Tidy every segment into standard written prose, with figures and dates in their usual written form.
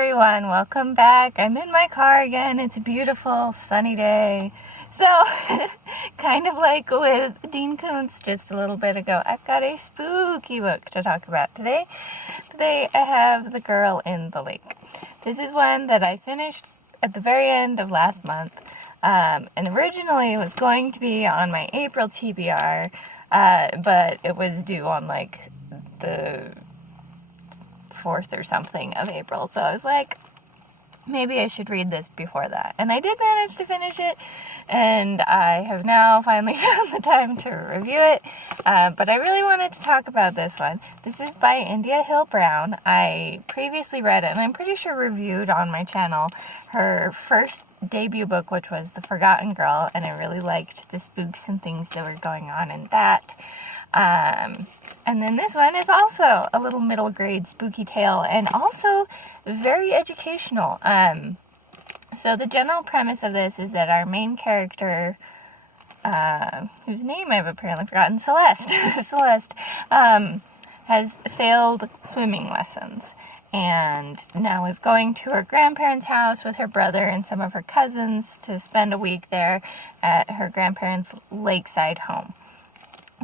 everyone, welcome back. I'm in my car again. It's a beautiful sunny day. So, kind of like with Dean Koontz just a little bit ago, I've got a spooky book to talk about today. Today I have The Girl in the Lake. This is one that I finished at the very end of last month. And originally it was going to be on my April TBR, but it was due on like the 4th or something of April, so I was like, maybe I should read this before that. And I did manage to finish it, and I have now finally found the time to review it, but I really wanted to talk about this one. This is by India Hill Brown. I previously read it, and I'm pretty sure reviewed on my channel, her first debut book, which was The Forgotten Girl, and I really liked the spooks and things that were going on in that. And then this one is also a little middle grade spooky tale and also very educational. So the general premise of this is that our main character, whose name I've apparently forgotten, Celeste, has failed swimming lessons and now is going to her grandparents' house with her brother and some of her cousins to spend a week there at her grandparents' lakeside home,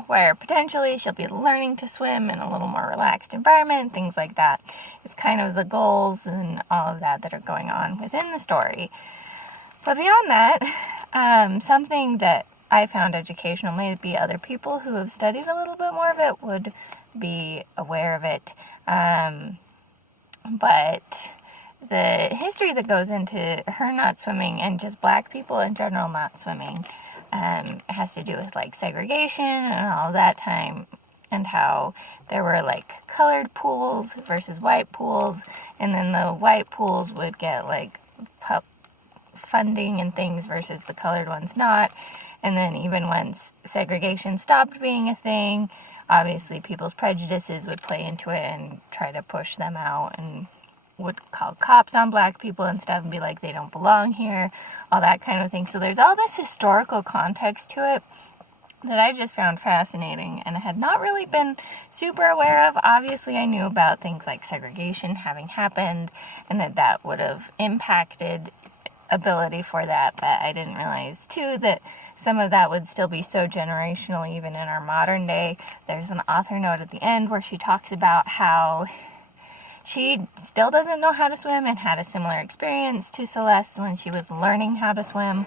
where potentially she'll be learning to swim in a little more relaxed environment, things like that. It's kind of the goals and all of that are going on within the story. But beyond that, something that I found educational, maybe other people who have studied a little bit more of it would be aware of it. But the history that goes into her not swimming and just black people in general not swimming has to do with like segregation and all that time, and how there were like colored pools versus white pools, and then the white pools would get like funding and things versus the colored ones not. And then even once segregation stopped being a thing, obviously people's prejudices would play into it and try to push them out and would call cops on black people and stuff and be like, they don't belong here, all that kind of thing. So there's all this historical context to it that I just found fascinating and I had not really been super aware of. Obviously I knew about things like segregation having happened and that would have impacted ability for that, but I didn't realize too that some of that would still be so generational even in our modern day. There's an author note at the end where she talks about how she still doesn't know how to swim and had a similar experience to Celeste when she was learning how to swim.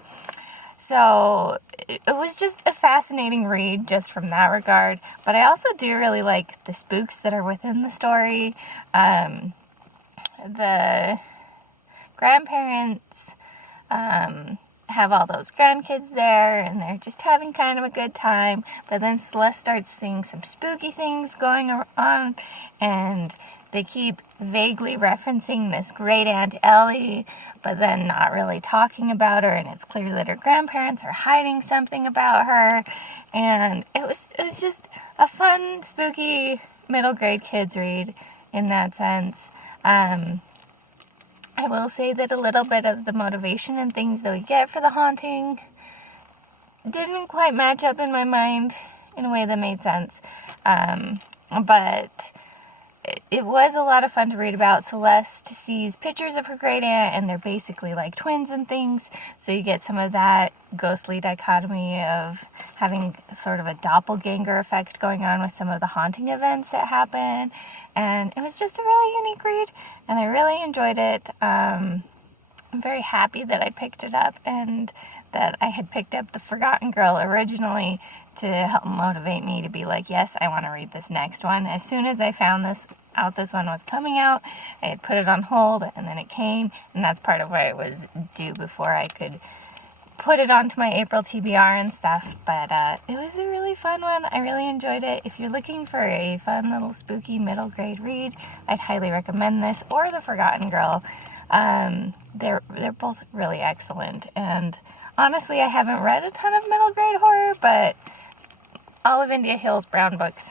So it was just a fascinating read just from that regard. But I also do really like the spooks that are within the story. The grandparents have all those grandkids there and they're just having kind of a good time. But then Celeste starts seeing some spooky things going on, and they keep vaguely referencing this great Aunt Ellie, but then not really talking about her, and it's clear that her grandparents are hiding something about her. And it was just a fun, spooky middle grade kids read in that sense. I will say that a little bit of the motivation and things that we get for the haunting didn't quite match up in my mind in a way that made sense. But it was a lot of fun to read about. Celeste sees pictures of her great aunt, and they're basically like twins and things, so you get some of that ghostly dichotomy of having sort of a doppelganger effect going on with some of the haunting events that happen. And it was just a really unique read, and I really enjoyed it. I'm very happy that I picked it up and that I had picked up The Forgotten Girl originally to help motivate me to be like, yes, I want to read this next one. As soon as I found this one was coming out, I had put it on hold, and then it came, and that's part of why it was due before I could put it onto my April TBR and stuff. But it was a really fun one. I really enjoyed it. If you're looking for a fun little spooky middle grade read, I'd highly recommend this or The Forgotten Girl. They're both really excellent, and honestly, I haven't read a ton of middle grade horror, but all of India Hill's Brown books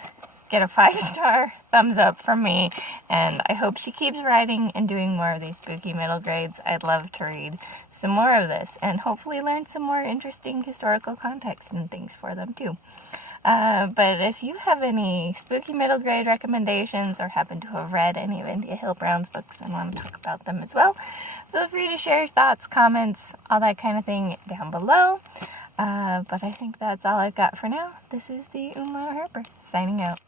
get a 5-star thumbs up from me, and I hope she keeps writing and doing more of these spooky middle grades. I'd love to read some more of this and hopefully learn some more interesting historical context and things for them too. But if you have any spooky middle grade recommendations or happen to have read any of India Hill Brown's books and want to talk about them as well, feel free to share your thoughts, comments, all that kind of thing down below. But I think that's all I've got for now. This is the Umla Harper signing out.